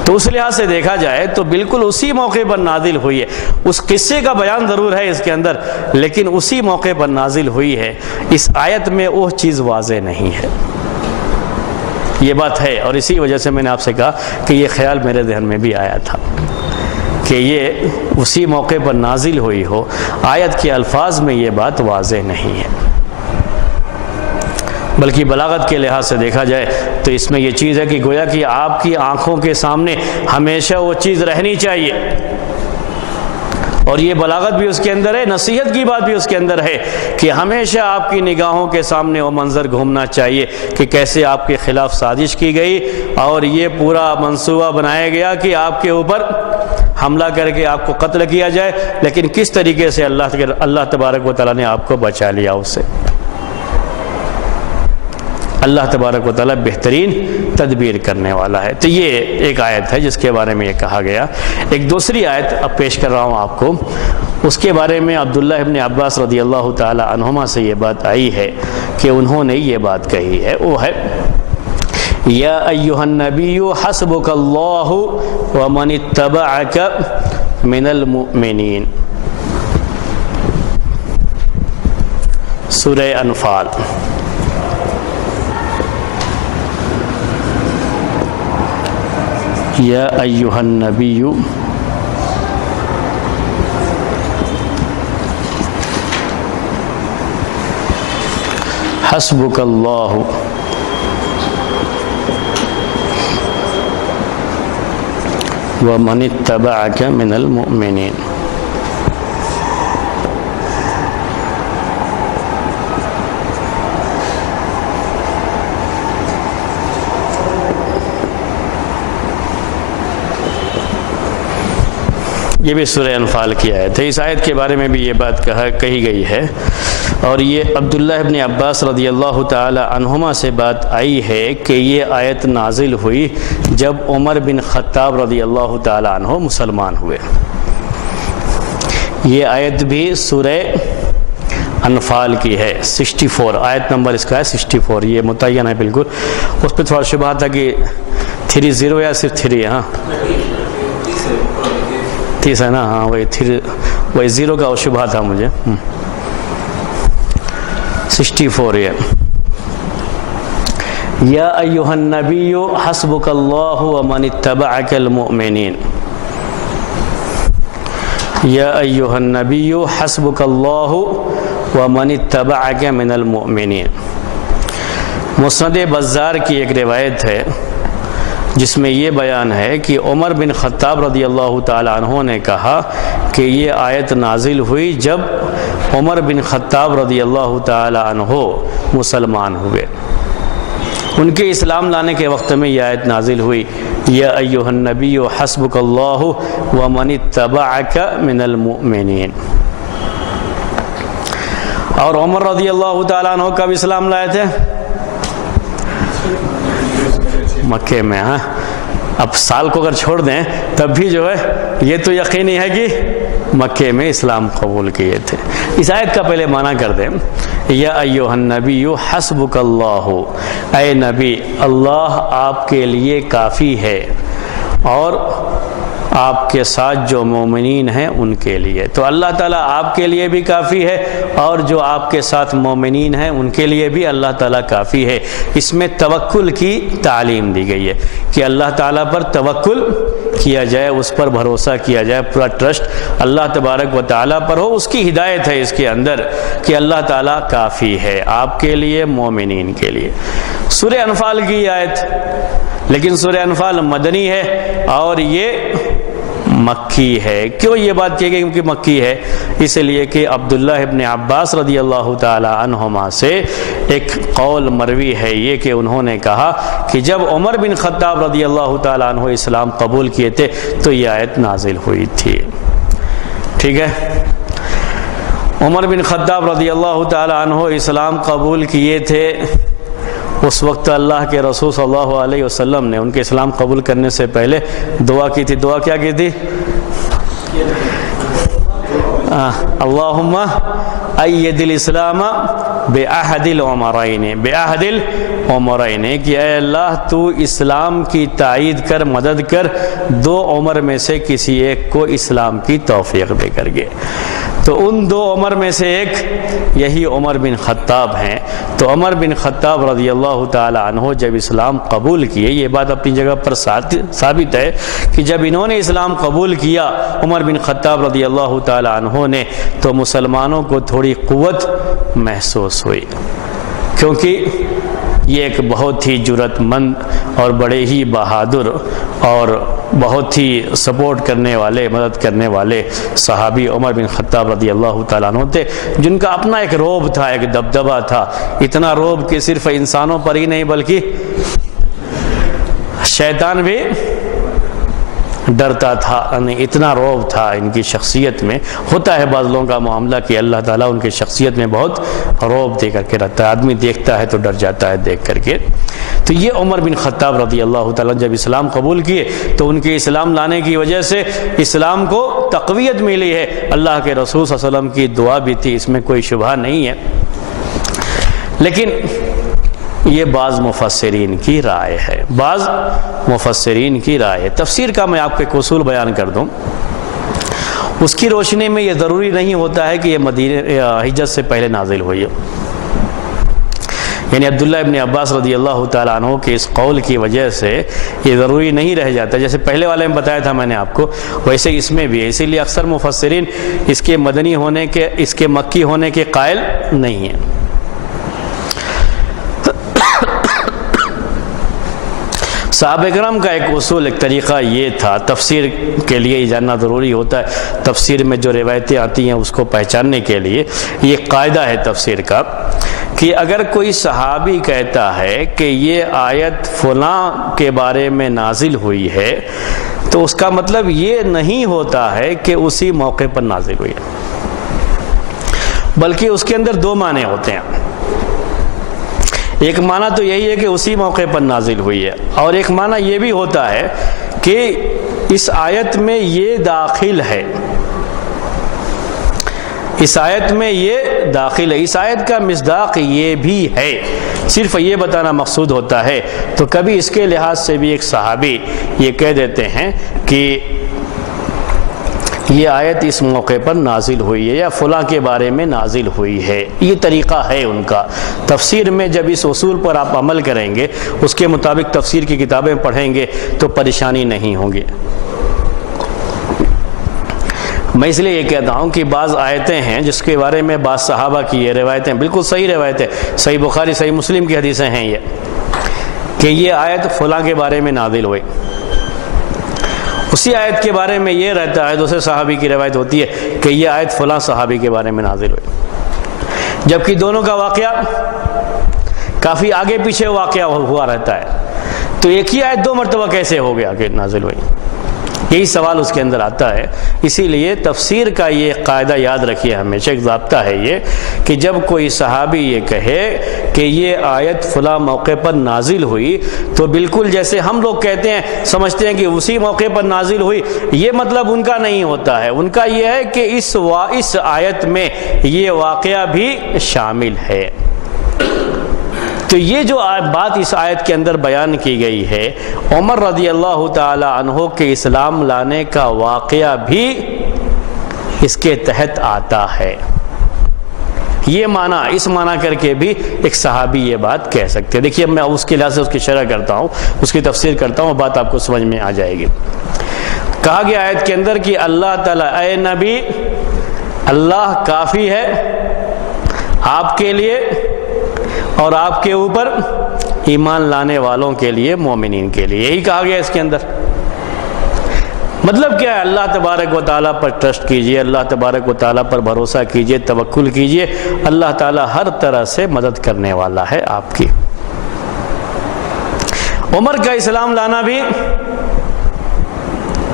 تو اس لحاظ سے دیکھا جائے تو بالکل اسی موقع پر نازل ہوئی ہے۔ اس قصے کا بیان ضرور ہے اس کے اندر، لیکن اسی موقع پر نازل ہوئی ہے۔ اس آیت میں وہ چیز واضح نہیں ہے، یہ بات ہے، اور اسی وجہ سے میں نے آپ سے کہا کہ یہ خیال میرے ذہن میں بھی آیا تھا کہ یہ اسی موقع پر نازل ہوئی ہو۔ آیت کے الفاظ میں یہ بات واضح نہیں ہے، بلکہ بلاغت کے لحاظ سے دیکھا جائے تو اس میں یہ چیز ہے کہ گویا کہ آپ کی آنکھوں کے سامنے ہمیشہ وہ چیز رہنی چاہیے، اور یہ بلاغت بھی اس کے اندر ہے، نصیحت کی بات بھی اس کے اندر ہے کہ ہمیشہ آپ کی نگاہوں کے سامنے وہ منظر گھومنا چاہیے کہ کیسے آپ کے خلاف سازش کی گئی اور یہ پورا منصوبہ بنایا گیا کہ آپ کے اوپر حملہ کر کے آپ کو قتل کیا جائے، لیکن کس طریقے سے اللہ تبارک و تعالیٰ نے آپ کو بچا لیا اس سے۔ اللہ تبارک و تعالیٰ بہترین تدبیر کرنے والا ہے۔ تو یہ ایک آیت ہے جس کے بارے میں یہ کہا گیا۔ ایک دوسری آیت اب پیش کر رہا ہوں آپ کو، اس کے بارے میں عبداللہ ابن عباس رضی اللہ تعالی عنہما سے یہ بات آئی ہے کہ انہوں نے یہ بات کہی ہے، وہ ہے یا ایہا النبی حسبک اللہ ومن اتبعک من المؤمنین، سورہ انفال۔ یا ایہا النبی حسبک اللہ ومن اتبعک من المؤمنین۔ یہ بھی سورہ انفال کی آیت ہے۔ اس آیت کے بارے میں بھی یہ بات کہی گئی ہے، اور یہ عبداللہ ابن عباس رضی اللہ تعالی عنہما سے بات آئی ہے کہ یہ آیت نازل ہوئی جب عمر بن خطاب رضی اللہ تعالی عنہ مسلمان ہوئے۔ یہ آیت بھی سورہ انفال کی ہے، 64 آیت نمبر اس کا ہے 64، یہ متعین ہے بالکل۔ اس پہ تھوڑا شبہ تھا کہ 30 یا صرف 3 ہاں 30 ہے نا، ہاں وہی 0 کا شبہ تھا مجھے۔ 64 یہ یا ایہا النبی حسبک اللہ ومن اتبعک المؤمنین، یا ایہا النبی حسبک اللہ ومن اتبعک من المؤمنین۔ مسند بزار کی ایک روایت ہے جس میں یہ بیان ہے کہ عمر بن خطاب رضی اللہ تعالی عنہ نے کہا کہ یہ آیت نازل ہوئی جب عمر بن خطاب رضی اللہ تعالی عنہ مسلمان ہوئے۔ ان کے اسلام لانے کے وقت میں یہ آیت نازل ہوئی یا ایہا النبی حسبک اللہ ومن اتبعک من المؤمنین۔ اور عمر رضی اللہ تعالی عنہ کب اسلام لائے تھے؟ مکے میں۔ ہاں اب سال کو اگر چھوڑ دیں تب بھی جو ہے یہ تو یقینی ہے کہ مکے میں اسلام قبول کیے تھے۔ اس آیت کا پہلے معنی کر دیں، یا ایہا النبی حسبک اللہ، اے نبی اللہ آپ کے لیے کافی ہے، اور آپ کے ساتھ جو مومنین ہیں ان کے لیے۔ تو اللہ تعالیٰ آپ کے لیے بھی کافی ہے، اور جو آپ کے ساتھ مومنین ہیں ان کے لیے بھی اللہ تعالیٰ کافی ہے۔ اس میں توکل کی تعلیم دی گئی ہے کہ اللہ تعالیٰ پر توکل کیا جائے، اس پر بھروسہ کیا جائے، پورا ٹرسٹ اللہ تبارک و تعالیٰ پر ہو۔ اس کی ہدایت ہے اس کے اندر کہ اللہ تعالیٰ کافی ہے آپ کے لیے، مومنین کے لیے۔ سورہ انفال کی آیت، لیکن سورہ انفال مدنی ہے، اور یہ مکی ہے۔ کیوں یہ بات کی گئی کیونکہ مکی ہے؟ اس لیے کہ عبداللہ ابن عباس رضی اللہ تعالی عنہما سے ایک قول مروی ہے یہ کہ انہوں نے کہا کہ جب عمر بن خطاب رضی اللہ تعالی عنہ اسلام قبول کیے تھے تو یہ آیت نازل ہوئی تھی۔ ٹھیک ہے، عمر بن خطاب رضی اللہ تعالی عنہ اسلام قبول کیے تھے، اس وقت اللہ کے رسول صلی اللہ علیہ وسلم نے ان کے اسلام قبول کرنے سے پہلے دعا کی تھی۔ دعا کیا کی تھی؟ اللہم اید الاسلام بعہد العمرین، بعہد العمرین، کہ اے اللہ تو اسلام کی تائید کر، مدد کر، دو عمر میں سے کسی ایک کو اسلام کی توفیق دے کر گے۔ تو ان دو عمر میں سے ایک یہی عمر بن خطاب ہیں۔ تو عمر بن خطاب رضی اللہ تعالی عنہ جب اسلام قبول کیے، یہ بات اپنی جگہ پر ثابت ہے کہ جب انہوں نے اسلام قبول کیا عمر بن خطاب رضی اللہ تعالی عنہ نے، تو مسلمانوں کو تھوڑی قوت محسوس ہوئی، کیونکہ یہ ایک بہت ہی جرأت مند اور بڑے ہی بہادر اور بہت ہی سپورٹ کرنے والے، مدد کرنے والے صحابی عمر بن خطاب رضی اللہ تعالیٰ عنہ تھے، جن کا اپنا ایک رعب تھا، ایک دبدبہ تھا، اتنا رعب کہ صرف انسانوں پر ہی نہیں بلکہ شیطان بھی ڈرتا تھا، اتنا رعب تھا ان کی شخصیت میں۔ ہوتا ہے بعض لوگوں کا معاملہ کہ اللہ تعالیٰ ان کی شخصیت میں بہت رعب دے کر کے رہتا ہے، آدمی دیکھتا ہے تو ڈر جاتا ہے دیکھ کر کے۔ تو یہ عمر بن خطاب رضی اللہ تعالیٰ جب اسلام قبول کیے تو ان کے اسلام لانے کی وجہ سے اسلام کو تقویت ملی ہے، اللہ کے رسول صلی اللہ علیہ وسلم کی دعا بھی تھی، اس میں کوئی شبہ نہیں ہے۔ لیکن یہ بعض مفسرین کی رائے ہے، بعض مفسرین کی رائے ہے۔ تفسیر کا میں آپ کو ایک اصول بیان کر دوں، اس کی روشنی میں یہ ضروری نہیں ہوتا ہے کہ یہ مدینہ ہجرت سے پہلے نازل ہوئی ہے۔ یعنی عبداللہ ابن عباس رضی اللہ تعالیٰ عنہ کے اس قول کی وجہ سے یہ ضروری نہیں رہ جاتا، جیسے پہلے والے میں بتایا تھا میں نے آپ کو، ویسے اس میں بھی ہے۔ اسی لیے اکثر مفسرین اس کے مدنی ہونے کے، اس کے مکی ہونے کے قائل نہیں ہیں۔ صحابہ کرام کا ایک اصول، ایک طریقہ یہ تھا، تفسیر کے لیے یہ جاننا ضروری ہوتا ہے، تفسیر میں جو روایتیں آتی ہیں اس کو پہچاننے کے لیے یہ قاعدہ ہے تفسیر کا کہ اگر کوئی صحابی کہتا ہے کہ یہ آیت فلاں کے بارے میں نازل ہوئی ہے تو اس کا مطلب یہ نہیں ہوتا ہے کہ اسی موقع پر نازل ہوئی ہے، بلکہ اس کے اندر دو معنی ہوتے ہیں۔ ایک معنی تو یہی ہے کہ اسی موقع پر نازل ہوئی ہے، اور ایک معنی یہ بھی ہوتا ہے کہ اس آیت میں یہ داخل ہے، اس آیت میں یہ داخل ہے، اس آیت کا مصداق یہ بھی ہے، صرف یہ بتانا مقصود ہوتا ہے۔ تو کبھی اس کے لحاظ سے بھی ایک صحابی یہ کہہ دیتے ہیں کہ یہ آیت اس موقع پر نازل ہوئی ہے یا فلاں کے بارے میں نازل ہوئی ہے، یہ طریقہ ہے ان کا تفسیر میں۔ جب اس اصول پر آپ عمل کریں گے، اس کے مطابق تفسیر کی کتابیں پڑھیں گے تو پریشانی نہیں ہوگی۔ میں اس لیے یہ کہتا ہوں کہ بعض آیتیں ہیں جس کے بارے میں بعض صحابہ کی یہ روایتیں بالکل صحیح روایتیں، صحیح بخاری صحیح مسلم کی حدیثیں ہیں یہ کہ یہ آیت فلاں کے بارے میں نازل ہوئی، اسی آیت کے بارے میں یہ رہتا ہے، دوسرے صحابی کی روایت ہوتی ہے کہ یہ آیت فلاں صحابی کے بارے میں نازل ہوئی، جبکہ دونوں کا واقعہ کافی آگے پیچھے واقعہ ہوا رہتا ہے، تو ایک ہی آیت دو مرتبہ کیسے ہو گیا کہ نازل ہوئی؟ یہی سوال اس کے اندر آتا ہے۔ اسی لیے تفسیر کا یہ قاعدہ یاد رکھیے، ہمیشہ ایک ضابطہ ہے یہ کہ جب کوئی صحابی یہ کہے کہ یہ آیت فلاں موقع پر نازل ہوئی تو بالکل جیسے ہم لوگ کہتے ہیں، سمجھتے ہیں کہ اسی موقع پر نازل ہوئی، یہ مطلب ان کا نہیں ہوتا ہے۔ ان کا یہ ہے کہ اس آیت میں یہ واقعہ بھی شامل ہے۔ تو یہ جو بات اس آیت کے اندر بیان کی گئی ہے، عمر رضی اللہ تعالی عنہ کے اسلام لانے کا واقعہ بھی اس کے تحت آتا ہے۔ یہ معنی، اس معنی کر کے بھی ایک صحابی یہ بات کہہ سکتے ہیں۔ دیکھیے میں اس کے لحاظ سے اس کی شرح کرتا ہوں، اس کی تفسیر کرتا ہوں، بات آپ کو سمجھ میں آ جائے گی۔ کہا گیا آیت کے اندر کہ اللہ تعالیٰ، اے نبی، اللہ کافی ہے آپ کے لیے اور آپ کے اوپر ایمان لانے والوں کے لیے، مومنین کے لیے، یہی کہا گیا اس کے اندر۔ مطلب کیا ہے؟ اللہ تبارک و تعالیٰ پر ٹرسٹ کیجئے، اللہ تبارک و تعالیٰ پر بھروسہ کیجئے، توکل کیجئے، اللہ تعالیٰ ہر طرح سے مدد کرنے والا ہے آپ کی۔ عمر کا اسلام لانا بھی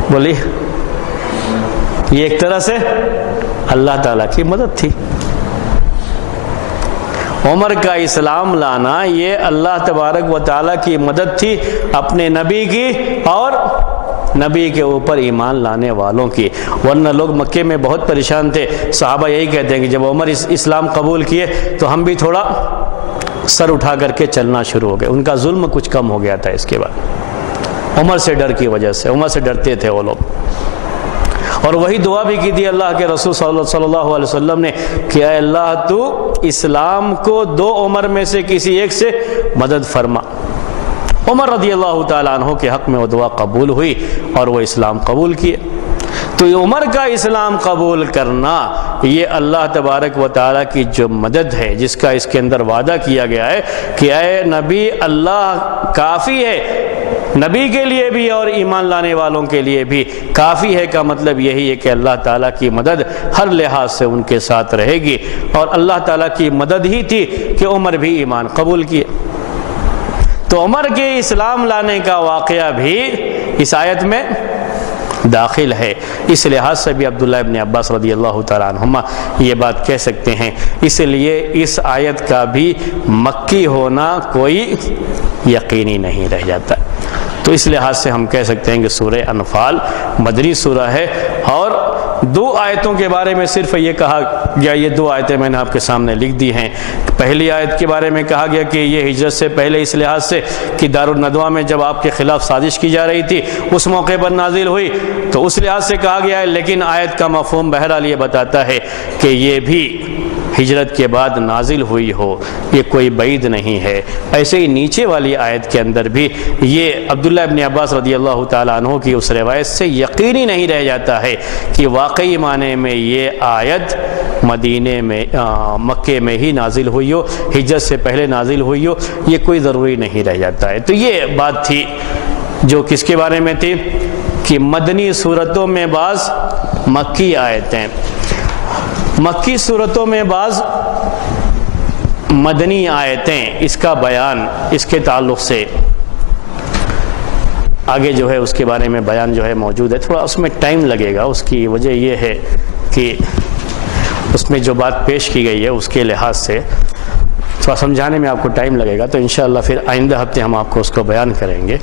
بولی یہ ایک طرح سے اللہ تعالیٰ کی مدد تھی۔ عمر کا اسلام لانا یہ اللہ تبارک و تعالیٰ کی مدد تھی، اپنے نبی کی اور نبی کے اوپر ایمان لانے والوں کی، ورنہ لوگ مکے میں بہت پریشان تھے۔ صحابہ یہی کہتے ہیں کہ جب عمر اسلام قبول کیے تو ہم بھی تھوڑا سر اٹھا کر کے چلنا شروع ہو گئے، ان کا ظلم کچھ کم ہو گیا تھا اس کے بعد، عمر سے ڈر کی وجہ سے، عمر سے ڈرتے تھے وہ لوگ۔ اور وہی دعا بھی کی تھی اللہ کے رسول صلی اللہ علیہ وسلم نے کہ اے اللہ تو اسلام کو دو عمر میں سے کسی ایک سے مدد فرما۔ عمر رضی اللہ تعالیٰ عنہ کے حق میں وہ دعا قبول ہوئی اور وہ اسلام قبول کیے۔ تو یہ عمر کا اسلام قبول کرنا یہ اللہ تبارک و تعالیٰ کی جو مدد ہے، جس کا اس کے اندر وعدہ کیا گیا ہے کہ اے نبی اللہ کافی ہے، نبی کے لیے بھی اور ایمان لانے والوں کے لیے بھی کافی ہے، کا مطلب یہی ہے کہ اللہ تعالیٰ کی مدد ہر لحاظ سے ان کے ساتھ رہے گی، اور اللہ تعالیٰ کی مدد ہی تھی کہ عمر بھی ایمان قبول کیے۔ تو عمر کے اسلام لانے کا واقعہ بھی اس آیت میں داخل ہے، اس لحاظ سے بھی عبداللہ ابن عباس رضی اللہ تعالیٰ عنہما یہ بات کہہ سکتے ہیں۔ اس لیے اس آیت کا بھی مکی ہونا کوئی یقینی نہیں رہ جاتا، تو اس لحاظ سے ہم کہہ سکتے ہیں کہ سورہ انفال مدنی سورہ ہے، اور دو آیتوں کے بارے میں صرف یہ کہا گیا، یہ دو آیتیں میں نے آپ کے سامنے لکھ دی ہیں۔ پہلی آیت کے بارے میں کہا گیا کہ یہ ہجرت سے پہلے اس لحاظ سے کہ دارالندوہ میں جب آپ کے خلاف سازش کی جا رہی تھی اس موقع پر نازل ہوئی، تو اس لحاظ سے کہا گیا ہے، لیکن آیت کا مفہوم بہرحال یہ بتاتا ہے کہ یہ بھی ہجرت کے بعد نازل ہوئی ہو، یہ کوئی بعید نہیں ہے۔ ایسے ہی نیچے والی آیت کے اندر بھی یہ عبداللہ ابن عباس رضی اللہ تعالیٰ عنہ کی اس روایت سے یقینی نہیں رہ جاتا ہے کہ واقعی معنی میں یہ آیت مدینے میں مکے میں ہی نازل ہوئی ہو، ہجرت سے پہلے نازل ہوئی ہو، یہ کوئی ضروری نہیں رہ جاتا ہے۔ تو یہ بات تھی جو کس کے بارے میں تھی کہ مدنی صورتوں میں بعض مکی آیتیں، مکی صورتوں میں بعض مدنی آیتیں، اس کا بیان اس کے تعلق سے آگے جو ہے اس کے بارے میں بیان جو ہے موجود ہے، تھوڑا اس میں ٹائم لگے گا۔ اس کی وجہ یہ ہے کہ اس میں جو بات پیش کی گئی ہے اس کے لحاظ سے تھوڑا سمجھانے میں آپ کو ٹائم لگے گا، تو انشاءاللہ پھر آئندہ ہفتے ہم آپ کو اس کو بیان کریں گے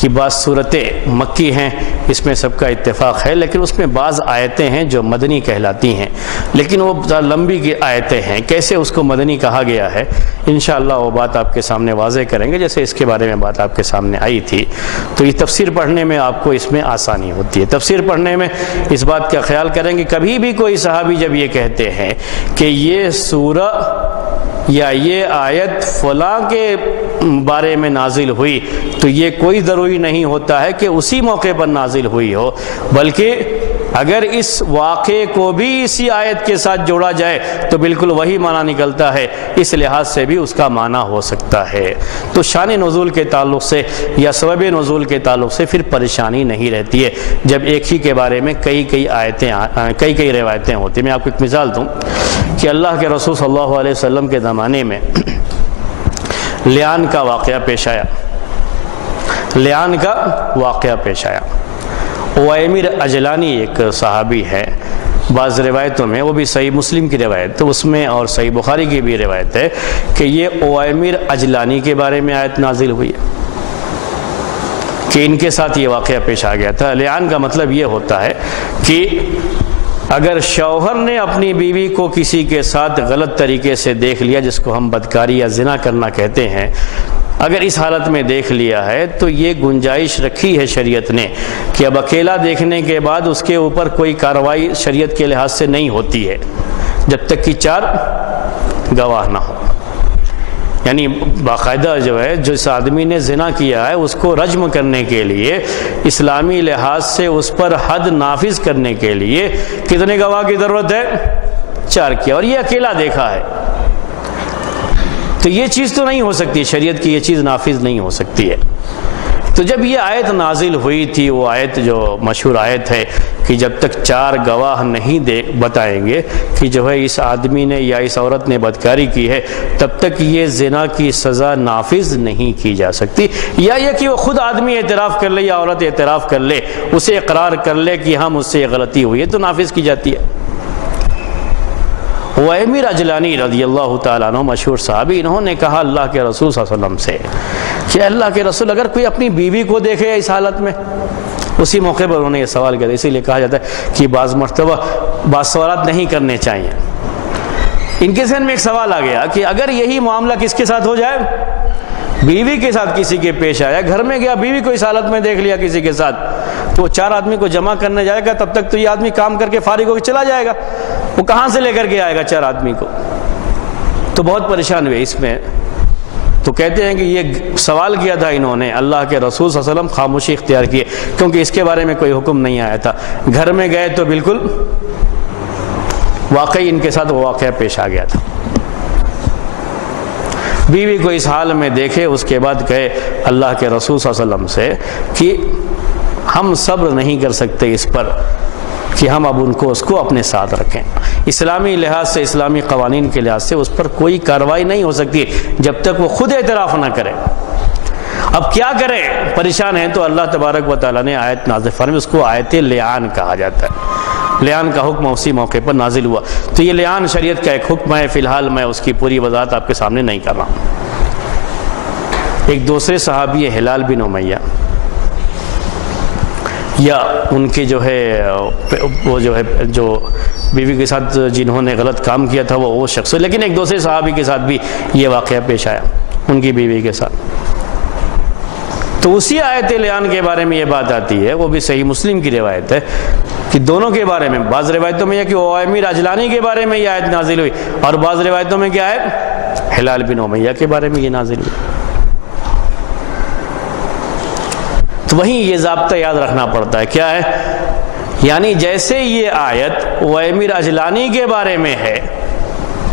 کہ بعض صورتیں مکی ہیں، اس میں سب کا اتفاق ہے، لیکن اس میں بعض آیتیں ہیں جو مدنی کہلاتی ہیں، لیکن وہ لمبی کی آیتیں ہیں، کیسے اس کو مدنی کہا گیا ہے انشاءاللہ وہ بات آپ کے سامنے واضح کریں گے، جیسے اس کے بارے میں بات آپ کے سامنے آئی تھی۔ تو یہ تفسیر پڑھنے میں آپ کو اس میں آسانی ہوتی ہے، تفسیر پڑھنے میں اس بات کا خیال کریں گے، کبھی بھی کوئی صحابی جب یہ کہتے ہیں کہ یہ سورہ یا یہ آیت فلاں کے بارے میں نازل ہوئی، تو یہ کوئی ضروری نہیں ہوتا ہے کہ اسی موقع پر نازل ہوئی ہو، بلکہ اگر اس واقعے کو بھی اسی آیت کے ساتھ جوڑا جائے تو بالکل وہی معنی نکلتا ہے، اس لحاظ سے بھی اس کا معنی ہو سکتا ہے۔ تو شان نزول کے تعلق سے یا سبب نزول کے تعلق سے پھر پریشانی نہیں رہتی ہے جب ایک ہی کے بارے میں کئی روایتیں ہوتی ہیں۔ میں آپ کو ایک مثال دوں کہ اللہ کے رسول صلی اللہ علیہ وسلم کے زمانے میں لیان کا واقعہ پیش آیا، لیان کا واقعہ پیش آیا۔ اویمر اجلانی ایک صحابی ہے، بعض روایتوں میں، وہ بھی صحیح مسلم کی روایت تو اس میں اور صحیح بخاری کی بھی روایت ہے کہ یہ اویمر اجلانی کے بارے میں آیت نازل ہوئی ہے کہ ان کے ساتھ یہ واقعہ پیش آ گیا تھا۔ لیان کا مطلب یہ ہوتا ہے کہ اگر شوہر نے اپنی بیوی کو کسی کے ساتھ غلط طریقے سے دیکھ لیا، جس کو ہم بدکاری یا زنا کرنا کہتے ہیں، اگر اس حالت میں دیکھ لیا ہے تو یہ گنجائش رکھی ہے شریعت نے کہ اب اکیلا دیکھنے کے بعد اس کے اوپر کوئی کارروائی شریعت کے لحاظ سے نہیں ہوتی ہے جب تک کہ 4 گواہ نہ ہو۔ یعنی باقاعدہ جو ہے جس آدمی نے زنا کیا ہے اس کو رجم کرنے کے لیے، اسلامی لحاظ سے اس پر حد نافذ کرنے کے لیے کتنے گواہ کی ضرورت ہے؟ 4 کی، اور یہ اکیلا دیکھا ہے، تو یہ چیز تو نہیں ہو سکتی، شریعت کی یہ چیز نافذ نہیں ہو سکتی ہے۔ تو جب یہ آیت نازل ہوئی تھی، وہ آیت جو مشہور آیت ہے کہ جب تک 4 گواہ نہیں بتائیں گے کہ جو ہے اس آدمی نے یا اس عورت نے بدکاری کی ہے، تب تک یہ زنا کی سزا نافذ نہیں کی جا سکتی، یا یہ کہ وہ خود آدمی اعتراف کر لے یا عورت اعتراف کر لے، اسے اقرار کر لے کہ ہم اس سے یہ غلطی ہوئی ہے تو نافذ کی جاتی ہے۔ وائمر اجلانی رضی اللہ تعالیٰ عنہ مشہور صحابی، انہوں نے کہا اللہ کے رسول صلی اللہ علیہ وسلم سے کہ اللہ کے رسول، اگر کوئی اپنی بیوی کو دیکھے اس حالت میں، اسی موقع پر انہوں نے یہ سوال کیا، اسی لیے کہا جاتا ہے کہ بعض مرتبہ بعض سوالات نہیں کرنے چاہیے۔ ان کے ذہن میں ایک سوال آ گیا کہ اگر یہی معاملہ کس کے ساتھ ہو جائے، بیوی کے ساتھ کسی کے پیش آیا، گھر میں گیا بیوی کو اس حالت میں دیکھ لیا کسی کے ساتھ، تو وہ 4 آدمی کو جمع کرنے جائے گا، تب تک تو یہ آدمی کام کر کے فارغ ہو کے چلا جائے گا، وہ کہاں سے لے کر کے آئے گا 4 آدمی کو؟ تو بہت پریشان ہوئے اس میں۔ تو کہتے ہیں کہ یہ سوال کیا تھا انہوں نے، اللہ کے رسول صلی اللہ علیہ وسلم خاموشی اختیار کیے، کیونکہ اس کے بارے میں کوئی حکم نہیں آیا تھا۔ گھر میں گئے تو بالکل واقعی ان کے ساتھ وہ واقعہ پیش آ گیا تھا۔ بیوی کو اس حال میں دیکھے، اس کے بعد کہے اللہ کے رسول صلی اللہ علیہ وسلم سے کہ ہم صبر نہیں کر سکتے اس پر کہ ہم اب اس کو اپنے ساتھ رکھیں۔ اسلامی لحاظ سے، اسلامی قوانین کے لحاظ سے اس پر کوئی کارروائی نہیں ہو سکتی جب تک وہ خود اعتراف نہ کرے۔ اب کیا کریں، پریشان ہیں، تو اللہ تبارک و تعالیٰ نے آیت نازل فرمائی، اس کو آیت لعان کہا جاتا ہے۔ لعان کا حکم اسی موقع پر نازل ہوا۔ تو یہ لعان شریعت کا ایک حکم ہے، فی الحال میں اس کی پوری وضاحت آپ کے سامنے نہیں کر رہا ہوں۔ ایک دوسرے صحابی ہلال بن امیہ، یا ان کے جو ہے وہ جو بیوی کے ساتھ جنہوں نے غلط کام کیا تھا وہ شخص، لیکن ایک دوسرے صحابی کے ساتھ بھی یہ واقعہ پیش آیا ان کی بیوی کے ساتھ۔ تو اسی آیت لعان کے بارے میں یہ بات آتی ہے، وہ بھی صحیح مسلم کی روایت ہے کہ دونوں کے بارے میں، بعض روایتوں میں یہ کہ وائمر اجلانی کے بارے میں یہ آیت نازل ہوئی، اور بعض روایتوں میں کیا ہے، ہلال بن امیہ کے بارے میں یہ نازل ہوئی۔ تو وہیں یہ ضابطہ یاد رکھنا پڑتا ہے، کیا ہے، یعنی جیسے یہ آیت وائمر اجلانی کے بارے میں ہے،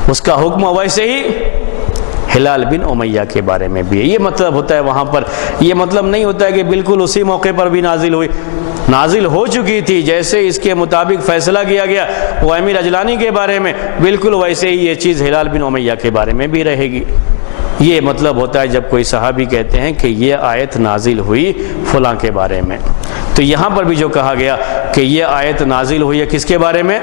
اس کا حکم ویسے ہی ہلال بن امیہ کے بارے میں بھی ہے۔ یہ مطلب ہوتا ہے وہاں پر، یہ مطلب نہیں ہوتا ہے کہ بالکل اسی موقع پر بھی نازل ہوئی، نازل ہو چکی تھی، جیسے اس کے مطابق فیصلہ کیا گیا وائمر اجلانی کے بارے میں، بالکل ویسے ہی یہ چیز ہلال بن امیہ کے بارے میں بھی رہے گی۔ یہ مطلب ہوتا ہے جب کوئی صحابی کہتے ہیں کہ یہ آیت نازل ہوئی فلاں کے بارے میں۔ تو یہاں پر بھی جو کہا گیا کہ یہ آیت نازل ہوئی ہے کس کے بارے میں،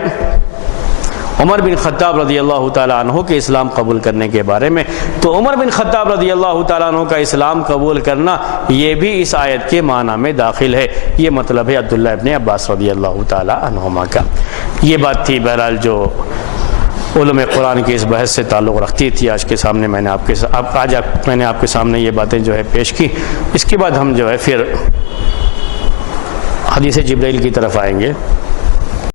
عمر بن خطاب رضی اللہ تعالیٰ عنہ کے اسلام قبول کرنے کے بارے میں، تو عمر بن خطاب رضی اللہ تعالیٰ عنہ کا اسلام قبول کرنا یہ بھی اس آیت کے معنی میں داخل ہے۔ یہ مطلب ہے عبداللہ ابن عباس رضی اللہ تعالیٰ عنہما کا۔ یہ بات تھی بہرحال جو علوم قرآن کی اس بحث سے تعلق رکھتی تھی۔ آج میں نے آپ کے سامنے یہ باتیں جو ہے پیش کی۔ اس کے بعد ہم جو ہے پھر حدیث جبرائیل کی طرف آئیں گے۔